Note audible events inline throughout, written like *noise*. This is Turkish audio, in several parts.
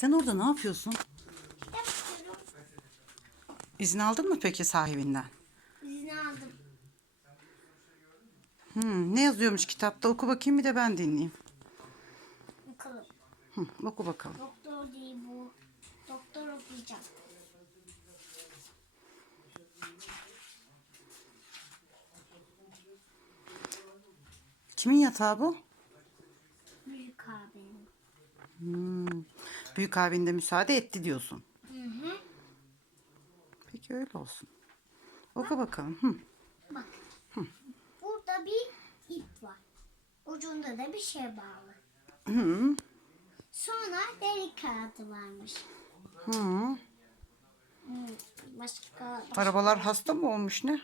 Sen orada ne yapıyorsun? İzin aldın mı peki sahibinden? İzin aldım. Hmm, ne yazıyormuş kitapta? Oku bakayım bir de ben dinleyeyim. Bakalım. Hı, oku bakalım. Doktor değil bu. Doktor okuyacağım. Kimin yatağı bu? Büyük abinin. Hmm, büyük abin de müsaade etti diyorsun. Hı hı. Peki öyle olsun. Oku bakalım. Hı. Bak. Burada bir ip var. Ucunda da bir şey bağlı. Hı. Sonra deri kağıdı varmış. Hı. Hmm, Başka, başka Arabalar hasta mı olmuş ne?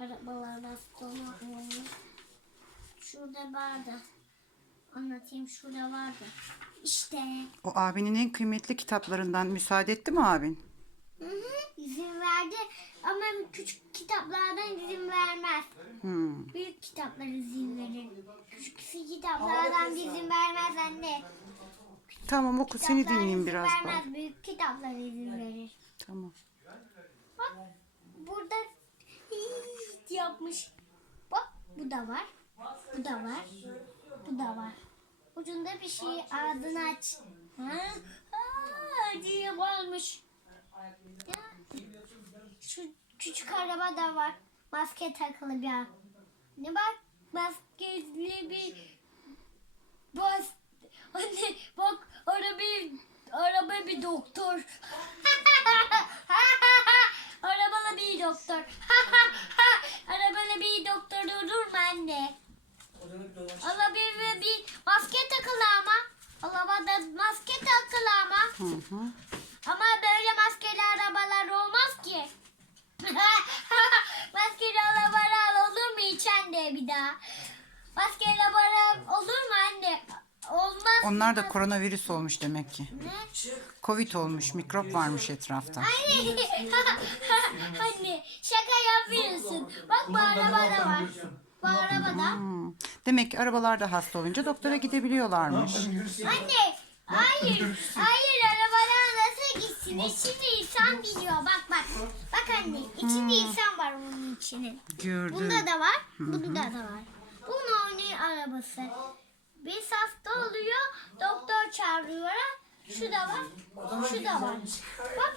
arabalar hasta olmuş. Şurada vardı. Anlatayım şurada vardı. İşte. O abinin en kıymetli kitaplarından müsaade etti mi abin? Hı hı, izin verdi ama küçük kitaplardan izin vermez. Hmm. Büyük kitaplar izin verir. Küçük kitaplardan izin vermez anne. Tamam oku seni Kitaplar dinleyeyim izin biraz vermez, bak. Büyük kitaplar izin verir. Tamam. Bak burada yapmış. Bak bu da var. Bu da var. Bu da var. Ucunda bir şey ağzını aç. Ha? Aa, diye varmış. Ya. Şu küçük araba da var. Maske takılı bir. Ne bak maskeli bir bas. *laughs* Anne bak araba araba bir doktor. *laughs* Arabalı bir doktor. *laughs* Arabalı bir doktor olur mu anne? Allah bir, bir, bir maske takılı ama. Arabada maske takılı ama. Hı hı. Ama böyle maskeli arabalar olmaz ki. *laughs* maskeli arabalar olur mu hiç anne bir daha? Maskeli araba olur mu anne? Olmaz. Onlar da koronavirüs olmuş demek ki. Ne? Covid olmuş, mikrop varmış etrafta. Anne, *laughs* anne şaka yapıyorsun. Bak bu araba da var. Bu arabada. Hmm. Demek ki arabalarda hasta olunca doktora gidebiliyorlarmış. Anne, hayır, hayır arabadan nasıl gitsin? İçinde insan gidiyor. Bak bak. Bak anne, içinde insan var onun içinin. Gördüm. Bunda da var, bunda da var. Bunun oynuyor arabası. Bir hasta oluyor, doktor çağırıyor. Şu da var, şu da var. Bak